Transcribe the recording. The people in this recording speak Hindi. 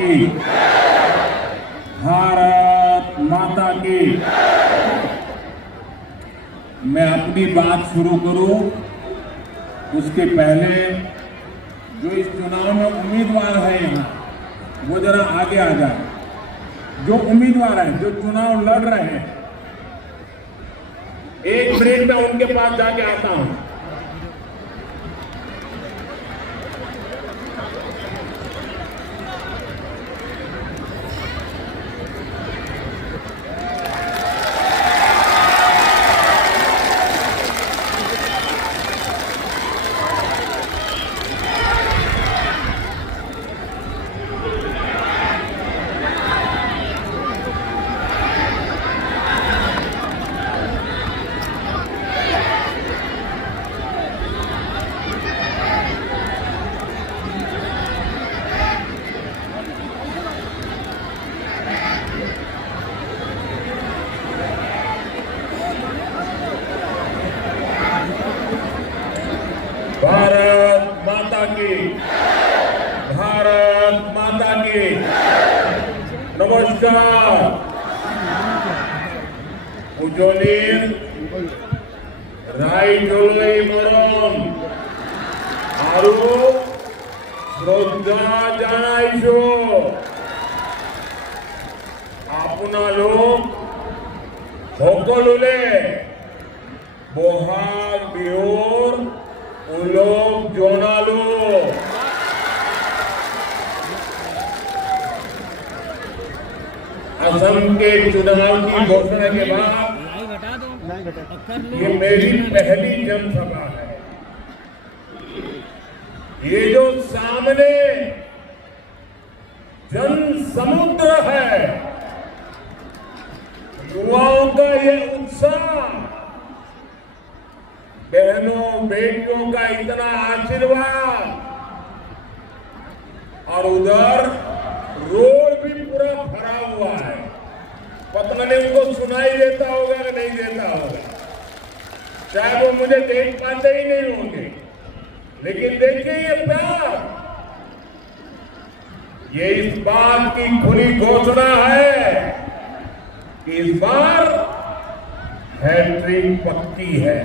की, भारत माता की। मैं अपनी बात शुरू करूं उसके पहले जो इस चुनाव में उम्मीदवार है यहाँ, वो जरा आगे आ जाए। जो उम्मीदवार हैं, जो चुनाव लड़ रहे हैं, एक मिनट में उनके पास जाके आता हूं। भारत माता की, भारत माता की। नमस्कार। उजोलीर राइजोलई मरण आरु श्रद्धा जानाइছো। আপোনালোক সকলোলে বহাগ বিহুৰ उलोक जोनालो। असम के चुनाव की घोषणा के बाद ये मेरी पहली जनसभा है। ये जो सामने जन समुद्र है, युवाओं का ये उत्साह, बहनों बेटियों का इतना आशीर्वाद, और उधर रोड भी पूरा भरा हुआ है। पता नहीं उनको सुनाई देता होगा कि नहीं देता होगा, चाहे वो मुझे देख पाते ही नहीं होंगे। लेकिन देखिए ये प्यार, ये इस बात की खुली घोषणा है कि इस बार हैट्रिक पक्की है।